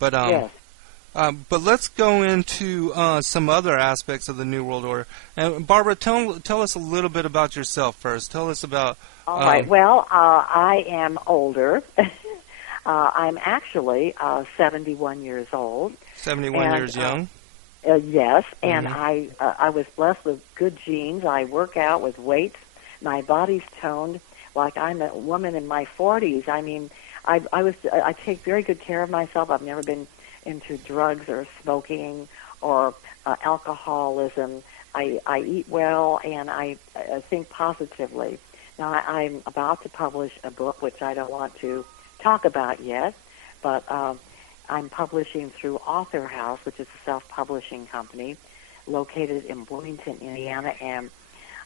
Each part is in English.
But Yes. but let's go into some other aspects of the New World Order. And Barbara, tell us a little bit about yourself first. Tell us about. All right. Well, I am older. I'm actually 71 years old. 71 years young. Yes, and I was blessed with good genes. I work out with weights. My body's toned like I'm a woman in my 40s. I mean, I take very good care of myself. I've never been into drugs or smoking or alcoholism. I eat well and I think positively. Now, I'm about to publish a book, which I don't want to talk about yet, but I'm publishing through Author House, which is a self-publishing company located in Bloomington, Indiana, and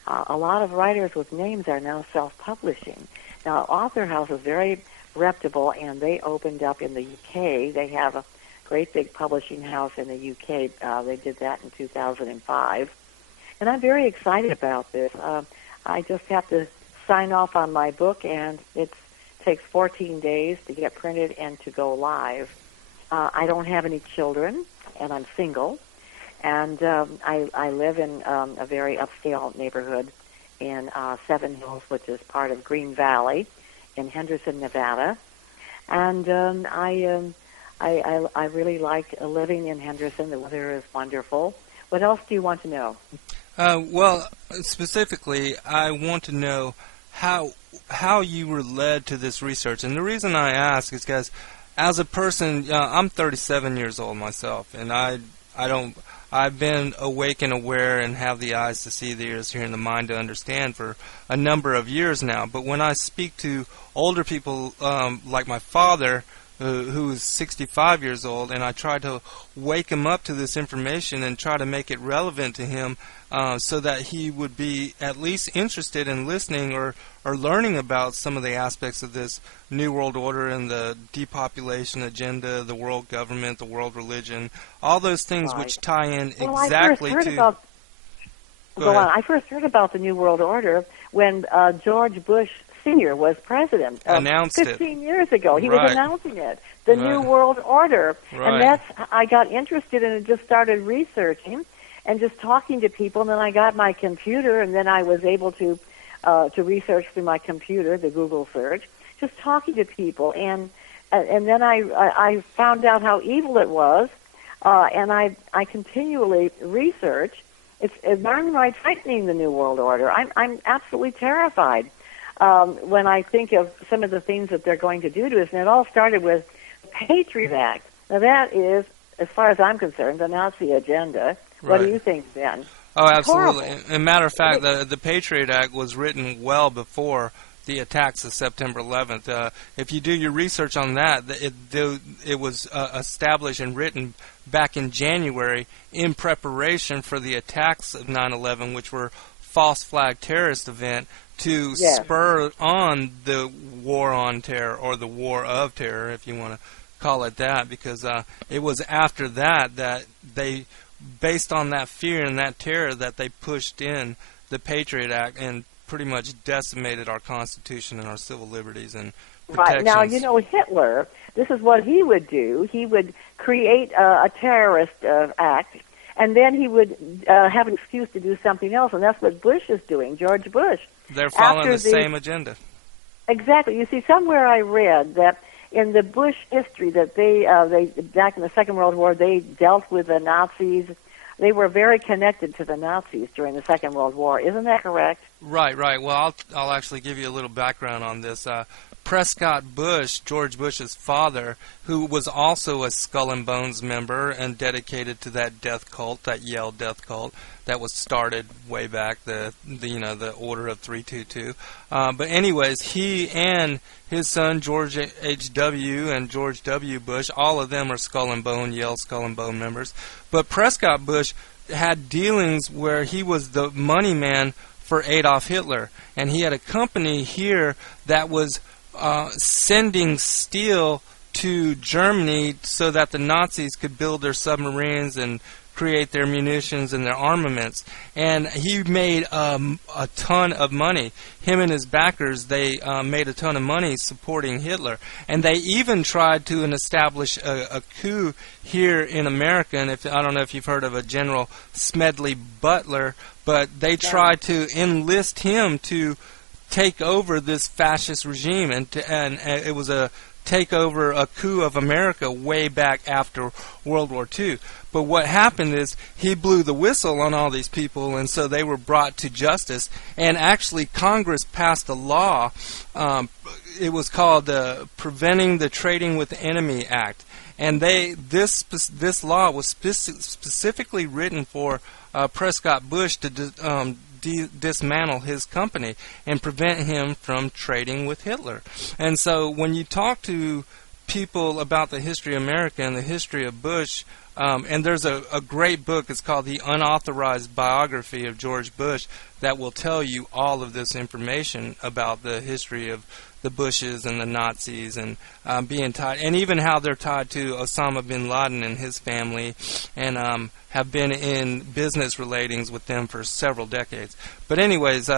a lot of writers with names are now self-publishing. Now, Author House is very reputable, and they opened up in the UK. They have a great big publishing house in the UK. They did that in 2005. And I'm very excited about this. I just have to sign off on my book, and it takes 14 days to get printed and to go live. I don't have any children, and I'm single. And I live in a very upscale neighborhood in Seven Hills, which is part of Green Valley in Henderson, Nevada. And I really like living in Henderson. The weather is wonderful. What else do you want to know? Well, specifically, I want to know how you were led to this research. And the reason I ask is because as a person, I'm 37 years old myself, and I've been awake and aware and have the eyes to see, the ears to hear, and the mind to understand for a number of years now. But when I speak to older people like my father, who is 65 years old, and I try to wake him up to this information and try to make it relevant to him so that he would be at least interested in listening or learning about some of the aspects of this New World Order and the depopulation agenda, the world government, the world religion, all those things which tie in exactly to... I first heard about the New World Order when George Bush Sr. was president. Announced 15 years ago. He was announcing it. The New World Order. And I got interested in it, just started researching and just talking to people, and then I got my computer, and then I was able to research through my computer, the Google search, just talking to people, and then I found out how evil it was, and I continually research. It's downright frightening, the New World Order. I'm absolutely terrified when I think of some of the things that they're going to do to us, and it all started with the Patriot Act. Now that is, as far as I'm concerned, the Nazi agenda. What do you think, Ben? Oh, absolutely. As a matter of fact, the Patriot Act was written well before the attacks of September 11th. If you do your research on that, it was established and written back in January in preparation for the attacks of 9/11, which were false flag terrorist event to spur on the war on terror, or the war of terror, if you want to call it that, because it was after that they, based on that fear and that terror, that they pushed in the Patriot Act and pretty much decimated our Constitution and our civil liberties and protections. Right. Now, you know, Hitler, this is what he would do. He would create a terrorist act, and then he would have an excuse to do something else, and that's what Bush is doing, George Bush. They're following the same agenda. Exactly. You see, somewhere I read that in the Bush history that they back in the Second World War, they dealt with the Nazis. They were very connected to the Nazis during the Second World War. Isn't that correct? Right. Well, I'll actually give you a little background on this. Prescott Bush, George Bush's father, who was also a Skull and Bones member and dedicated to that death cult, that Yale death cult that was started way back, the Order of 322. But anyways, he and his son George H.W. and George W. Bush, all of them are Skull and Bone, Yale Skull and Bone members. But Prescott Bush had dealings where he was the money man for Adolf Hitler, and he had a company here that was sending steel to Germany so that the Nazis could build their submarines and create their munitions and their armaments. And he made a ton of money. Him and his backers, they made a ton of money supporting Hitler. And they even tried to establish a coup here in America. And I don't know if you've heard of a General Smedley Butler, but they tried to enlist him to take over this fascist regime, and it was a takeover, a coup of America way back after World War II. But what happened is he blew the whistle on all these people, and so they were brought to justice. And actually, Congress passed a law. It was called Preventing the Trading with the Enemy Act, and this law was specifically written for Prescott Bush to dismantle his company and prevent him from trading with Hitler. And so when you talk to people about the history of America and the history of Bush, and there's a great book, it's called The Unauthorized Biography of George Bush, that will tell you all of this information about the history of the Bushes and the Nazis, and being tied, and even how they're tied to Osama bin Laden and his family, and have been in business relatings with them for several decades. But anyways,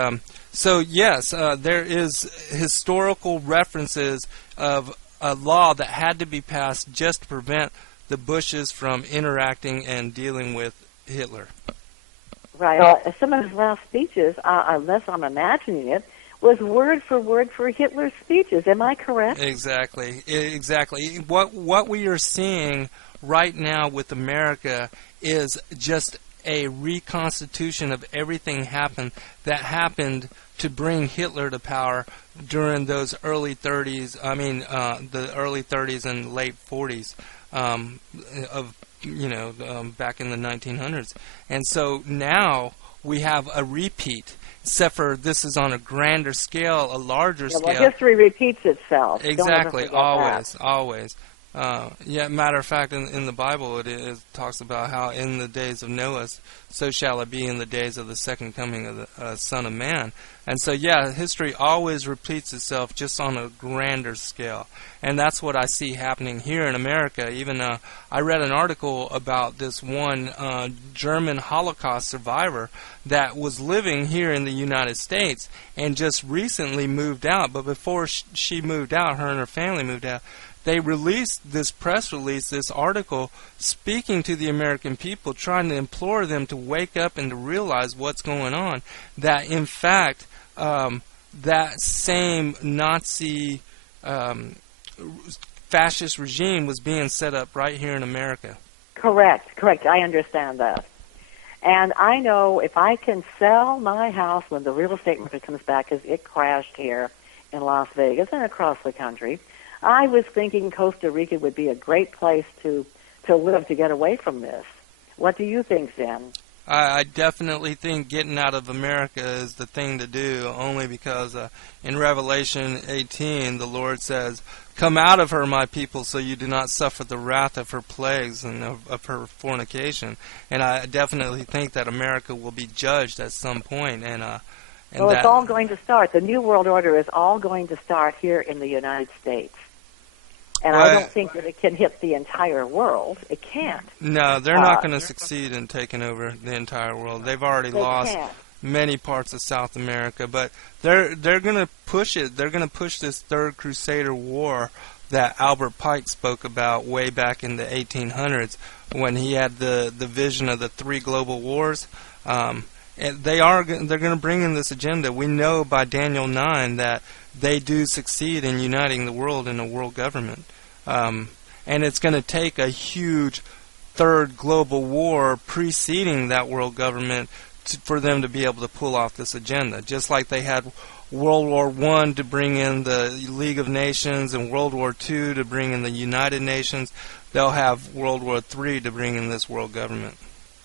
so yes, there is historical references of a law that had to be passed just to prevent the Bushes from interacting and dealing with Hitler. Right. Some of his last speeches, unless I'm imagining it, was word for Hitler's speeches. Am I correct? Exactly. Exactly. What we are seeing right now with America is just a reconstitution of everything that happened to bring Hitler to power during those early 30s. The early 30s and late 40s back in the 1900s. And so now we have a repeat, except for this is on a grander scale, a larger scale. Well, history repeats itself. Exactly, always. Matter of fact, in the Bible it talks about how in the days of Noah, so shall it be in the days of the second coming of the Son of Man. And so, history always repeats itself, just on a grander scale. And that's what I see happening here in America. Even I read an article about this one German Holocaust survivor that was living here in the United States and just recently moved out. But before she moved out, her and her family moved out, they released this press release, this article, speaking to the American people, trying to implore them to wake up and to realize what's going on. That, in fact, that same Nazi fascist regime was being set up right here in America. Correct. I understand that. And I know if I can sell my house when the real estate market comes back, because it crashed here in Las Vegas and across the country, I was thinking Costa Rica would be a great place to live, to get away from this. What do you think, Zen? I definitely think getting out of America is the thing to do, only because in Revelation 18 the Lord says, "Come out of her, my people, so you do not suffer the wrath of her plagues and of her fornication." And I definitely think that America will be judged at some point. Well, it's all going to start. The New World Order is all going to start here in the United States. And I don't think that it can hit the entire world. It can't. No, they're not going to succeed in taking over the entire world. They've already lost many parts of South America, but they're going to push it. They're going to push this Third Crusader War that Albert Pike spoke about way back in the 1800s when he had the vision of the three global wars. And they're going to bring in this agenda. We know by Daniel 9 that they do succeed in uniting the world in a world government. And it's going to take a huge third global war preceding that world government for them to be able to pull off this agenda. Just like they had World War I to bring in the League of Nations and World War II to bring in the United Nations, they'll have World War III to bring in this world government.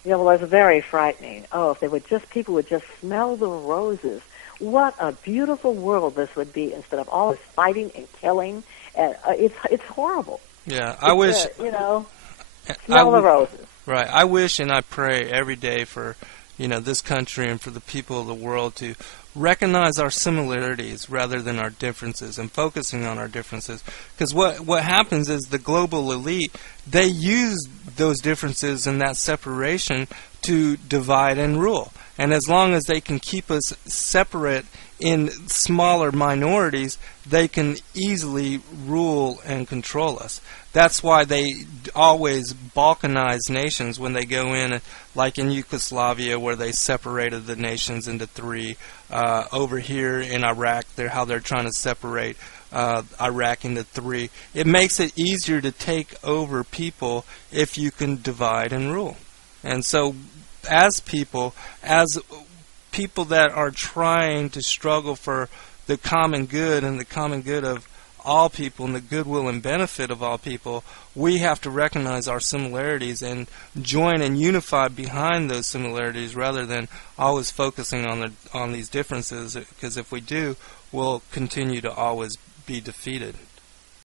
Yeah, well, it's very frightening. Oh, if people would just smell the roses. What a beautiful world this would be instead of all this fighting and killing. And it's horrible. Yeah, I wish smell the roses. Right. I wish and I pray every day for this country and for the people of the world to recognize our similarities rather than our differences and focusing on our differences. Because what happens is the global elite, they use those differences and that separation to divide and rule. And as long as they can keep us separate in smaller minorities, they can easily rule and control us. That's why they always balkanize nations when they go in, like in Yugoslavia, where they separated the nations into three. Over here in Iraq, how they're trying to separate Iraq into three. It makes it easier to take over people if you can divide and rule. And so as people that are trying to struggle for the common good and the common good of all people and the goodwill and benefit of all people, we have to recognize our similarities and join and unify behind those similarities rather than always focusing on these differences, because if we do, we'll continue to always be defeated.